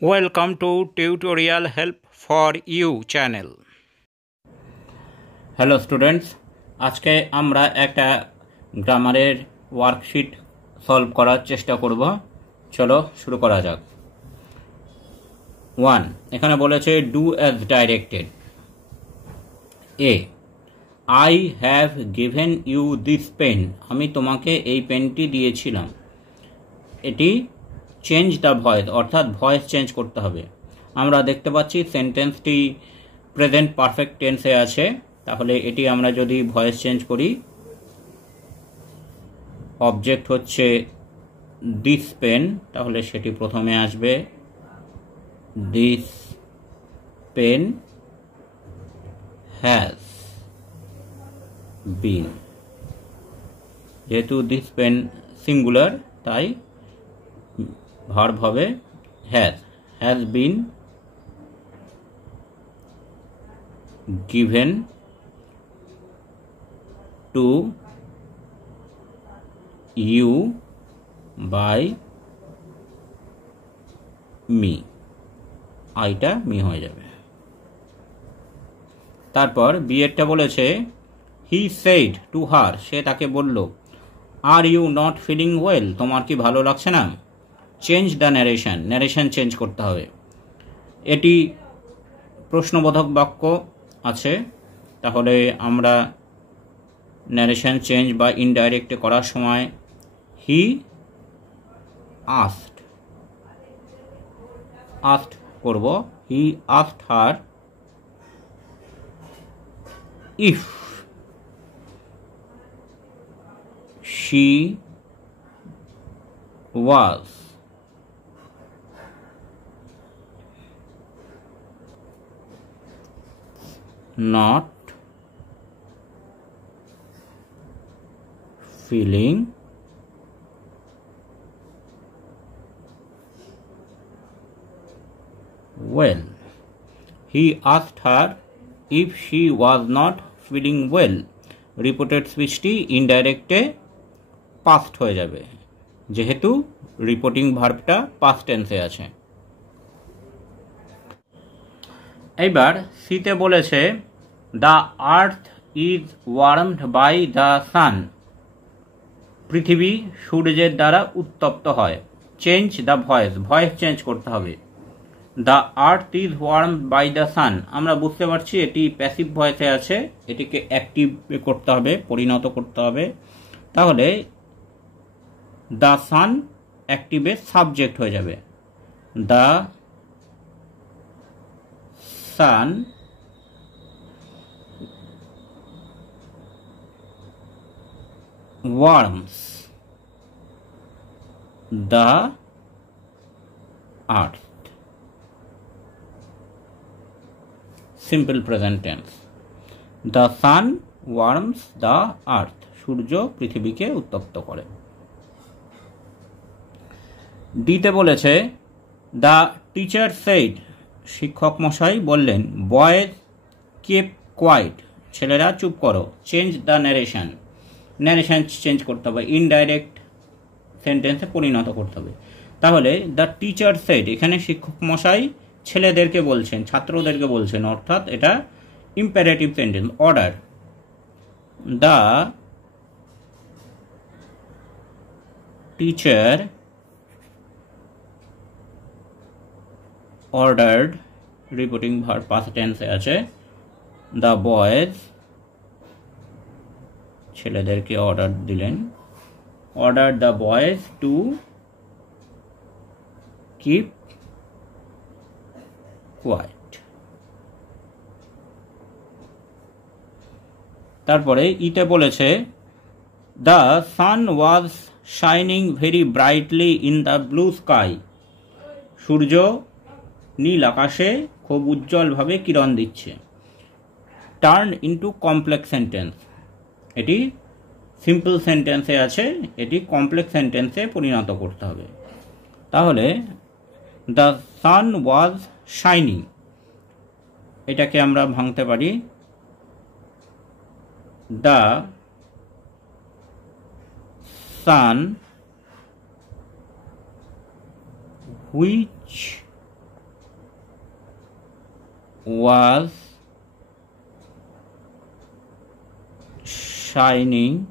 Welcome to Tutorial Help for You channel. Hello students, আজকে আমরা একটা গ্রামারের ওয়ার্কশিট সলভ করার চেষ্টা করব। চলো শুরু করা যাক। 1 এখানে বলেছে do as directed. A I have given you this pen, আমি তোমাকে এই পেনটি দিয়েছিলাম। এটি চেঞ্জ দ্য ভয়েস, অর্থাৎ ভয়েস চেঞ্জ করতে হবে। আমরা দেখতে পাচ্ছি সেন্টেন্সটি প্রেজেন্ট পারফেক্ট টেন্সে আছে, তাহলে এটি আমরা যদি ভয়েস চেঞ্জ করি, অবজেক্ট হচ্ছে দিস পেন, তাহলে সেটি প্রথমে আসবে দিস পেন হ্যাজ বিন। যেহেতু দিস পেন সিঙ্গুলার, তাই ভার্ব হবে has been given to you by me, আইটা মি হয়ে যাবে। তারপর বিয়েরটা বলেছে হি সেড টু হার, সে তাকে বলল are you not feeling well, তোমার কি ভালো লাগছে না। Change the narration, narration change করতে হবে। এটি প্রশ্নবোধক বাক্য আছে, তাহলে আমরা ন্যারেশন চেঞ্জ বা ইনডাইরেক্টে করার সময় হি আস্কড করব। He asked her if she was not feeling well. He asked her if she was not feeling well. Reported স্পিচটি ইনডাইরেক্টে পাস্ট হয়ে যাবে, যেহেতু রিপোর্টিং ভার্বটা পাস্ট টেন্সে আছে। এইবার সিতে বলেছে the earth is warmed by the sun, পৃথিবী সূর্যের দ্বারা উত্তপ্ত হয়। Change the voice, voice change করতে হবে। The earth is warmed by the sun, আমরা বুঝতে পারছি এটি প্যাসিভ ভয়েসে আছে, এটিকে অ্যাক্টিভ করতে হবে, পরিণত করতে হবে। তাহলে দ্য সান অ্যাক্টিভে সাবজেক্ট হয়ে যাবে। The sun warms the earth. Simple present tense. The sun warms the earth. সূর্য পৃথিবীকে উত্তপ্ত করে। ডিতে বলেছে দ্য টিচার সেইড, শিক্ষক মশাই বললেন বয়েজ কিপ কোয়াইট, ছেলেরা চুপ করো। Change the narration, narration change করতে হবে, ইনডাইরেক্ট সেন্টেন্সে পরিণত করতে হবে। তাহলে দ্য টিচার সেড, এখানে শিক্ষক মশাই ছেলেদেরকে বলছেন, ছাত্রদেরকে বলছেন, অর্থাৎ এটা imperative sentence. Order, the teacher ordered, reporting verb past টেন্সে আছে। দ্য বয়েজ, ছেলেদেরকে অর্ডার দিলেন, order the boys to keep quiet. তারপরে ইতে বলেছে the sun was shining very brightly in the blue sky, সূর্য নীল আকাশে খুব উজ্জ্বলভাবে কিরণ দিচ্ছে। টার্ন ইন্টু কমপ্লেক্স সেন্টেন্স, এটি সিম্পল সেন্টেন্সে আছে, এটি কমপ্লেক্স সেন্টেন্সে পরিণত করতে হবে। তাহলে দ্য সান ওয়াজ শাইনিং, এটাকে আমরা ভাঙতে পারি the sun which was shining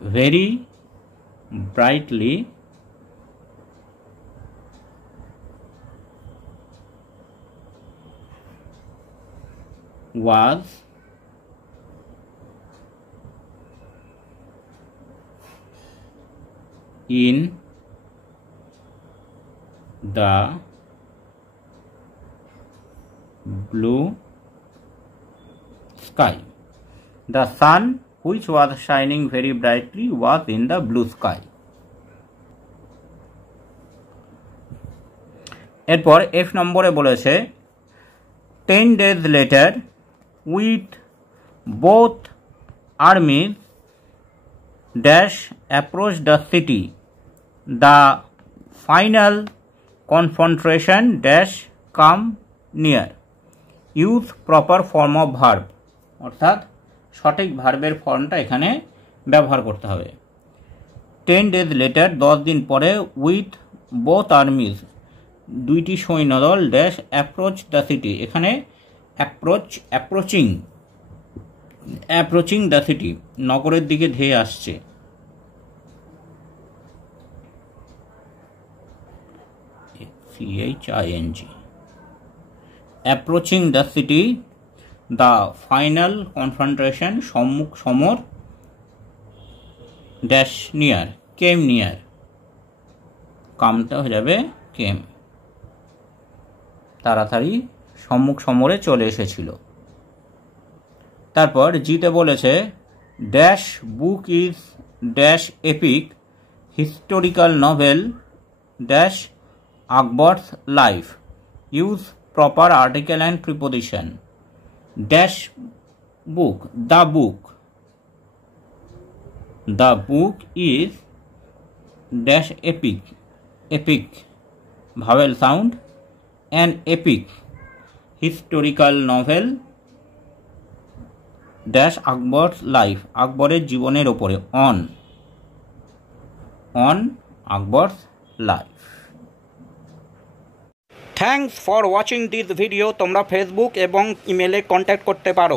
very brightly was in the blue sky. The sun which was shining very brightly was in the blue sky. এরপর F নম্বরে বলেছে 10 days later with both armies dash approached the city. The final confrontation dash come near. Use proper form of verb. অর্থাৎ সঠিক ভার্বের ফর্মটা এখানে ব্যবহার করতে হবে। 10 days later 10 দিন পরে with both armies দুইটি সৈন্যদল ড্যাশ অ্যাপ্রোচ দ্য সিটি। এখানে অ্যাপ্রোচিং দ্য সিটি নগরের দিকে ধেয়ে আসছে। CHING approaching the city the final confrontation সম্মুখ সমর ড্যাশ নিয়ার কেম নিয়ার কামটা হয়ে যাবে কেম তাড়াতাড়ি সম্মুখ সমরে চলে এসেছিল। তারপর জিতে বলেছে dash book is dash epic historical novel dash Akbar's life use proper article and preposition dash book the book is dash epic vowel sound an epic historical novel dash Akbar's life আকবরের জীবনের উপরে on Akbar's life. Thanks for watching this video. তোমরা Facebook এবং ইমেলে contact করতে পারো।